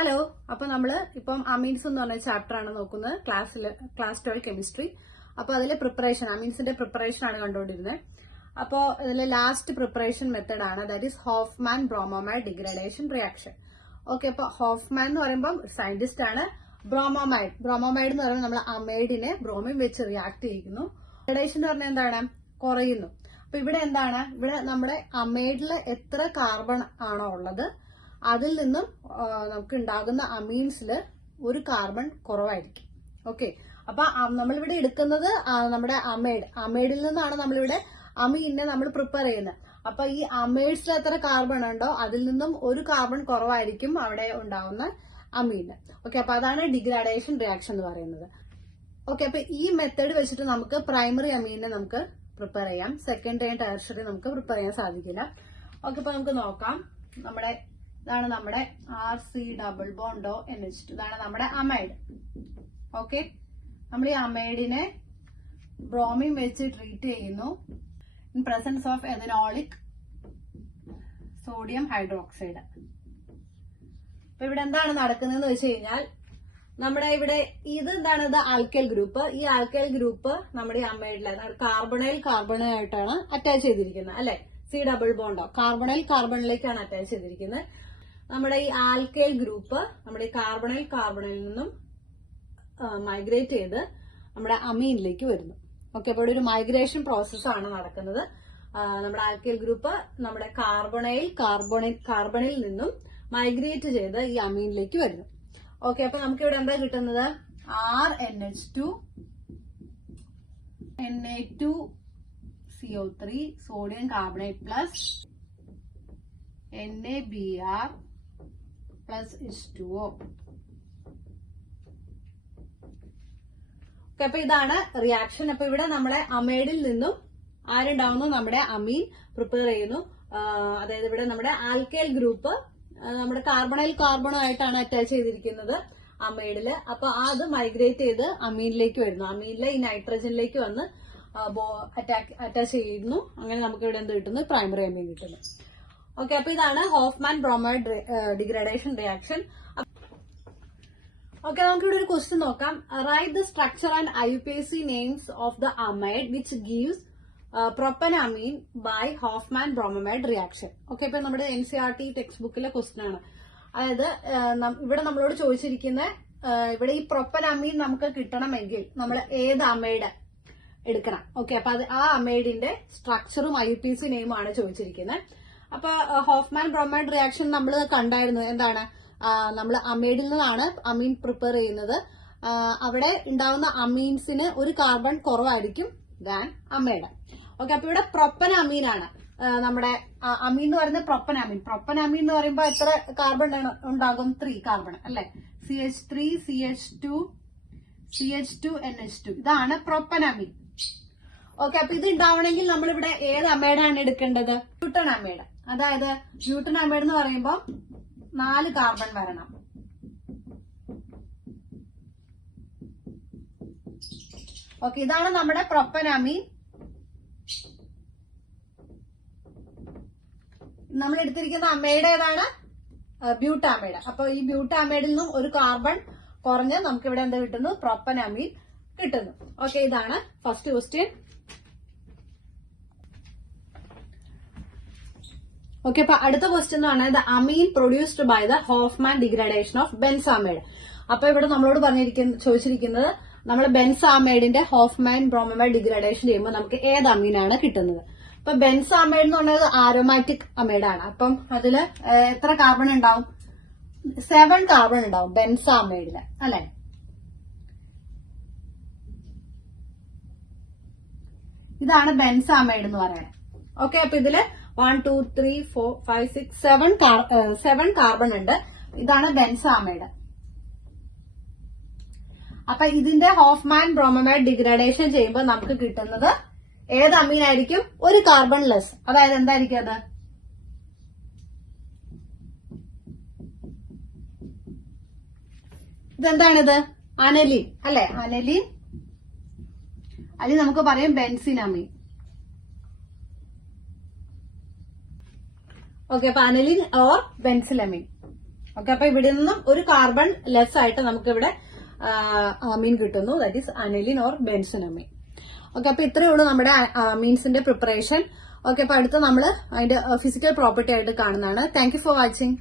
Hello, അപ്പൊ നമ്മള് ഇപ്പം അമീൻസ് എന്ന് പറഞ്ഞ ചാപ്റ്റർ ആണ് നോക്കുന്നത് ക്ലാസ് 12 കെമിസ്ട്രി. അപ്പൊ അതിലെ പ്രിപ്പറേഷൻ, അമീൻസിന്റെ പ്രിപ്പറേഷൻ ആണ് കണ്ടുകൊണ്ടിരുന്നത്. അപ്പോ ഇതിലെ ലാസ്റ്റ് പ്രിപ്പറേഷൻ മെത്തേഡ് ആണ്, that is Hoffmann bromamide degradation reaction. Okay, അപ്പൊ ഹോഫ്മാൻ എന്ന് പറയുമ്പോൾ സയന്റിസ്റ്റ് ആണ്. ബ്രോമോമൈഡ് എന്ന് പറയുമ്പോൾ നമ്മൾ അമൈഡിനെ ബ്രോമിൻ വെച്ച് റിയാക്ട് ചെയ്യിക്കുന്നു. ഡിഗ്രഡേഷൻ എന്ന് പറഞ്ഞാൽ എന്താണ്? കുറയുന്നു. അപ്പൊ ഇവിടെ എന്താണ്? ഇവിടെ നമ്മുടെ അമൈഡിൽ എത്ര കാർബൺ ആണോ ഉള്ളത് അതിൽ നിന്നും നമുക്ക് ഉണ്ടാകുന്ന അമീൻസിൽ ഒരു കാർബൺ കുറവായിരിക്കും. ഓക്കെ, അപ്പൊ നമ്മളിവിടെ എടുക്കുന്നത് നമ്മുടെ അമൈഡിൽ നിന്നാണ് നമ്മളിവിടെ അമീനെ നമ്മൾ പ്രിപ്പയർ ചെയ്യുന്നത്. അപ്പൊ ഈ അമൈഡ്സിൽ എത്ര കാർബൺ ഉണ്ടോ അതിൽ നിന്നും ഒരു കാർബൺ കുറവായിരിക്കും അവിടെ ഉണ്ടാവുന്ന അമീന്. ഓക്കെ, അപ്പൊ അതാണ് ഡിഗ്രഡേഷൻ റിയാക്ഷൻ എന്ന് പറയുന്നത്. ഓക്കെ, അപ്പൊ ഈ മെത്തേഡ് വെച്ചിട്ട് നമുക്ക് പ്രൈമറി അമീനെ നമുക്ക് പ്രിപ്പയർ ചെയ്യാം. സെക്കൻഡറി ആൻഡ് ടെർഷ്യറി നമുക്ക് പ്രിപ്പയർ ചെയ്യാൻ സാധിക്കില്ല. ഓക്കെ, അപ്പൊ നമുക്ക് നോക്കാം. ഇതാണ് നമ്മുടെ RC ഡബിൾ ബോണ്ടോ NH2. ഇതാണ് നമ്മുടെ അമൈഡ്. ഓക്കെ, നമ്മൾ ഈ അമൈഡിനെ ബ്രോമിൻ വെച്ച് ട്രീറ്റ് ചെയ്യുന്നു in presence of ethanolic sodium hydroxide. അപ്പൊ ഇവിടെ എന്താണ് നടക്കുന്നതെന്ന് വെച്ച് കഴിഞ്ഞാൽ നമ്മുടെ ഇവിടെ ഇത് എന്താണ്? ഇത് ആൽക്കൈൽ ഗ്രൂപ്പ്. ഈ ആൽക്കൈൽ ഗ്രൂപ്പ് നമ്മുടെ ഈ അമൈഡിലെ കാർബണായിട്ടാണ് അറ്റാച്ച് ചെയ്തിരിക്കുന്നത്, അല്ലെ? C ഡബിൾ ബോണ്ടോ കാർബണിലേക്കാണ് അറ്റാച്ച് ചെയ്തിരിക്കുന്നത്. നമ്മുടെ ഈ ആൽക്കൈൽ ഗ്രൂപ്പ് നമ്മുടെ ഈ കാർബണിൽ നിന്നും മൈഗ്രേറ്റ് ചെയ്ത് നമ്മുടെ അമീനിലേക്ക് വരുന്നു. ഓക്കെ, അപ്പോൾ ഇവിടെ ഒരു മൈഗ്രേഷൻ പ്രോസസ്സാണ് നടക്കുന്നത്. നമ്മുടെ ആൽക്കൈൽ ഗ്രൂപ്പ് നമ്മുടെ കാർബണിൽ നിന്നും മൈഗ്രേറ്റ് ചെയ്ത് ഈ അമീനിലേക്ക് വരുന്നു. ഓക്കെ, അപ്പൊ നമുക്ക് ഇവിടെ എന്താ കിട്ടുന്നത്? RNH2 Na2CO3 sodium carbonate plus NaBr plus H2O. Okay, അപ്പൊ ഇതാണ് റിയാക്ഷൻ. അപ്പൊ ഇവിടെ നമ്മളെ അമൈഡിൽ നിന്നും ആരുണ്ടാവുന്നു? നമ്മുടെ അമീൻ പ്രിപ്പയർ ചെയ്യുന്നു. അതായത് ഇവിടെ നമ്മുടെ ആൽക്കൈൽ ഗ്രൂപ്പ് നമ്മുടെ കാർബണായിട്ടാണ് അറ്റാച്ച് ചെയ്തിരിക്കുന്നത് അമൈഡില്. അപ്പൊ അത് മൈഗ്രേറ്റ് ചെയ്ത് അമീനിലേക്ക് വരുന്നു. അമീനിലെ ഈ നൈട്രജനിലേക്ക് വന്ന് അറ്റാച്ച് ചെയ്യുന്നു. അങ്ങനെ നമുക്ക് ഇവിടെ എന്ത് കിട്ടുന്നു? പ്രൈമറി അമീൻ കിട്ടുന്നു. ഓക്കെ, അപ്പൊ ഇതാണ് Hoffmann bromide degradation reaction. Okay, നമുക്ക് ഇവിടെ ഒരു ക്വസ്റ്റ്യൻ നോക്കാം. Write the structure and IUPAC names of the amide which gives propanamine by Hoffmann bromide reaction. Okay, ഇപ്പൊ നമ്മുടെ NCERT ടെക്സ്റ്റ് ബുക്കിലെ ക്വസ്റ്റ്യൻ ആണ്. അതായത് ഇവിടെ നമ്മളോട് ചോദിച്ചിരിക്കുന്ന ഇവിടെ ഈ പ്രൊപ്പനമീൻ നമുക്ക് കിട്ടണമെങ്കിൽ നമ്മൾ ഏത് അമൈഡ് എടുക്കണം? ഓക്കെ, അപ്പൊ അത് ആ അമൈഡിന്റെ സ്ട്രക്ചറും IUPAC നെയിമും ആണ് ചോദിച്ചിരിക്കുന്നത്. അപ്പൊ ഹോഫ്മാൻ ബ്രോമൈഡ് റിയാക്ഷൻ നമ്മൾ കണ്ടായിരുന്നു. എന്താണ്? നമ്മൾ അമൈഡിൽ നിന്നാണ് അമീൻ പ്രിപ്പയർ ചെയ്യുന്നത്. അവിടെ ഉണ്ടാവുന്ന അമീൻസിന് ഒരു കാർബൺ കുറവായിരിക്കും ദാൻ അമൈഡ്. ഓക്കെ, അപ്പൊ ഇവിടെ പ്രൊപ്പനമീൻ ആണ് നമ്മുടെ അമീൻ എന്ന് പറയുന്നത് പ്രൊപ്പനമീൻ എന്ന് പറയുമ്പോൾ എത്ര കാർബൺ ഉണ്ടാകും? 3 കാർബൺ, അല്ലെ? CH3 CH2 NH2. ഇതാണ് പ്രൊപ്പനമീൻ. ഓക്കെ, അപ്പൊ ഇത് ഉണ്ടാവണമെങ്കിൽ നമ്മളിവിടെ ഏത് അമൈഡാണ് എടുക്കേണ്ടത്? ബ്യൂട്ടൺ അമൈഡ്. അതായത് ബ്യൂട്ടൺ അമൈഡ് എന്ന് പറയുമ്പോൾ 4 കാർബൺ വരണം. ഓക്കെ, ഇതാണ് നമ്മുടെ പ്രൊപ്പനമീൻ. നമ്മൾ എടുത്തിരിക്കുന്ന അമൈഡ് ഏതാണ്? ബ്യൂട്ടാമൈഡ്. അപ്പൊ ഈ ബ്യൂട്ടാമൈഡിൽ നിന്നും ഒരു കാർബൺ കുറഞ്ഞ് നമുക്ക് ഇവിടെ എന്താ കിട്ടുന്നു? പ്രൊപ്പനമീൻ കിട്ടുന്നു. ഓക്കെ, ഇതാണ് ഫസ്റ്റ് ക്വസ്റ്റ്യൻ. ഓക്കെ, അപ്പൊ അടുത്ത ക്വസ്റ്റ്യൻ എന്ന് പറഞ്ഞാൽ the amine produced by the Hoffmann degradation of benzamide. അപ്പൊ ഇവിടെ നമ്മളോട് ചോദിച്ചിരിക്കുന്നത് നമ്മൾ ബെൻസാമൈഡിന്റെ ഹോഫ്മാൻ ബ്രോമോമൈഡ് ഡിഗ്രഡേഷൻ ചെയ്യുമ്പോൾ നമുക്ക് ഏത് അമീനാണ് കിട്ടുന്നത്? അപ്പൊ ബെൻസാമൈഡ് എന്ന് പറയുന്നത് ആരോമാറ്റിക് അമൈഡാണ്. അപ്പം അതില് എത്ര കാർബൺ ഉണ്ടാവും? 7 കാർബൺ ഉണ്ടാവും ബെൻസാമൈഡില്, അല്ലെ? ഇതാണ് ബെൻസാമൈഡ് എന്ന് പറയുന്നത്. ഓക്കെ, അപ്പൊ ഇതില് 1 2 3 4 5 6 7 കാർബൺ ഉണ്ട്. ഇതാണ് ബെൻസാമൈഡ്. അപ്പൊ ഇതിന്റെ ഹോഫ്മാൻ ബ്രോമോമൈഡ് ഡിഗ്രഡേഷൻ ചെയ്യുമ്പോൾ നമുക്ക് കിട്ടുന്നത് ഏത് അമീനായിരിക്കും? ഒരു കാർബൺ ലെസ്. അതായത് എന്തായിരിക്കും അത്? ഇതെന്താണിത്? അനലിൻ, അല്ലെ? അനലിൻ അല്ലെങ്കിൽ നമുക്ക് പറയാം ബെൻസിനമീൻ. ഓക്കെ, അപ്പൊ അനലിൻ ഓർ ബെൻസിലമീൻ. ഓക്കെ, അപ്പൊ ഇവിടെ നിന്നും ഒരു കാർബൺ ലെസ് ആയിട്ട് നമുക്ക് ഇവിടെ അമീൻ കിട്ടുന്നു, that is aniline or benzenamine. Okay, അപ്പൊ ഇത്രയേ ഉള്ളൂ നമ്മുടെ അമീൻസിന്റെ പ്രിപ്പറേഷൻ. ഓക്കെ, അപ്പൊ അടുത്ത നമ്മൾ അതിന്റെ ഫിസിക്കൽ പ്രോപ്പർട്ടി ആയിട്ട് കാണുന്നതാണ്. Thank you for watching.